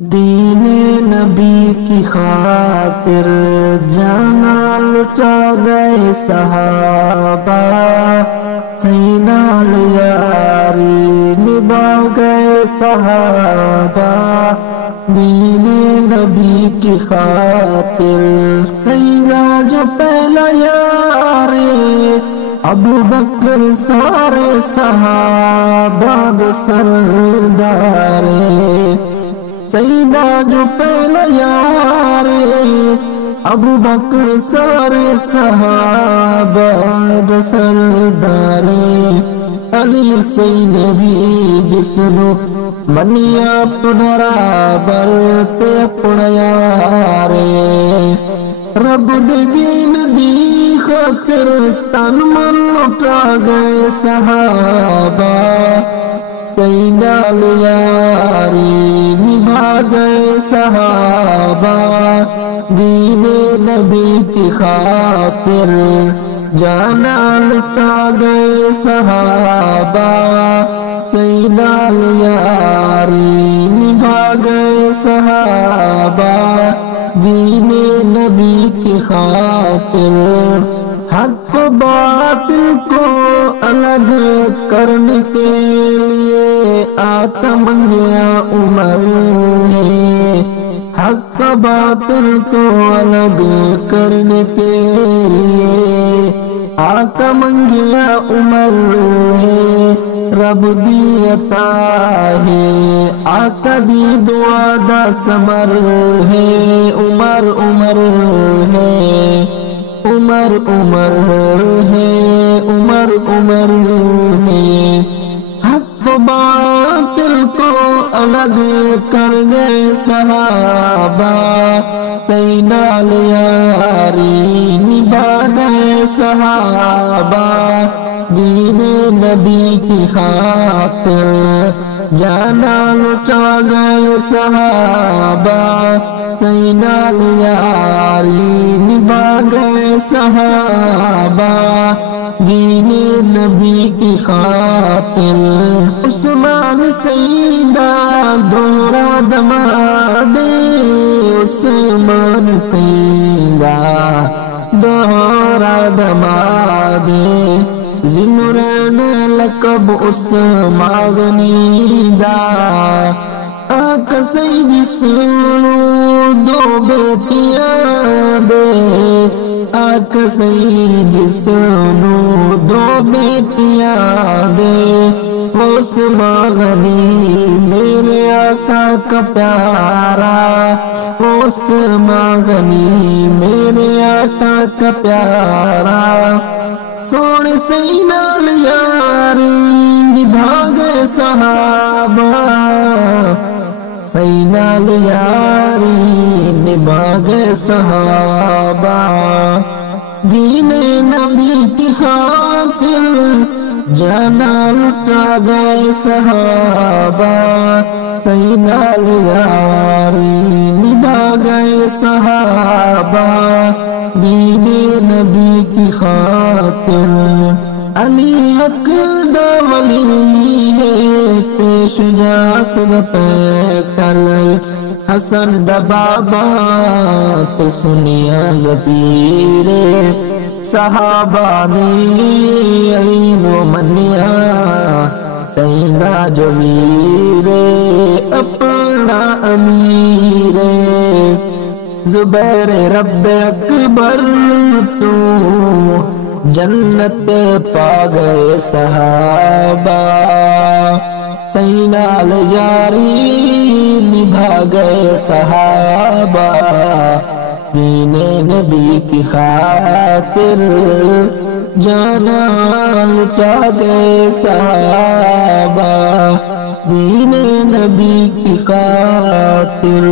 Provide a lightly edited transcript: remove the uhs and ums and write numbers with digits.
دین نبی کی خاطر جانا لٹا گئے صحابہ، سینہ یاری نبھا گئے صحابہ۔ دین نبی کی خاطر سیدہ جو پہلا یار، ابو بکر سارے صحابہ دے سردار۔ سیدہ جو پہلا یار، ابو بکر سارے صحابہ دے سردار۔ علی سید بھی جسنو منیا اپنا رابر تے اپنا یار۔ رب دے دین دی خاطر تن من لٹا گئے صحابہ، کئی نال یاری نبھا گئے صحابہ۔ دین نبی کی خاطر جانا لٹا گئے صحابہ، کئی نال یاری نبھا گئے صحابہ۔ دین نبی کی خاطر حق و باطل کو الگ کرنے کے لیے آقا منگیا عمر ہے۔ حق و باطل کو الگ کرنے کے لیے آقا منگیا عمر ہے۔ رب دی عطا ہے، آقا دی دعا دا ثمر ہے۔ عمر عمر ہے، عمر عمر ہے، عمر عمر ہے۔ حق و باطل کو الگ کر گئے صحابہ، سینہ یاری نبھا گئے صحابہ۔ دین نبی کی خاطر جانا لٹا گئے صحابہ، سینہ یاری نبھا گئے صحابہ۔ دین نبی کی خاطر عثمان سیدہ دوہرا دماد، عثمان سیدہ دوہرا دماد۔ ذنورین لقب عثمان غنی دا، آقا سیدی سنو دو بیٹیاں دے۔ آقا سیدی سنو دو بیٹیاں دے۔ عثمان غنی میرے آقا کا پیارا، عثمان غنی میرے آقا کا پیارا۔ سونے سینہ یاری نبھا گئے صحابہ، سینہ یاری نبھا گئے صحابہ۔ دین نبی کی خاطر جانا لٹا گئے صحابہ، سینہ یاری نبھا گئے صحابہ۔ دین نبی کی خاطر علی حق دا ولی ہے، تے شجاعت دا پیکر حسن دا بابا، تے سنیا دا پیر صحابہ نے علی نو منیا۔ سیدہ جو ویر اپنا امیر، زبیر رب اکبر تو جنت پا گئے صحابہ، سینہ یاری نبھا گئے صحابہ۔ دین نبی کی خاطر جانا لٹا گئے صحابہ، دین نبی کی خاطر۔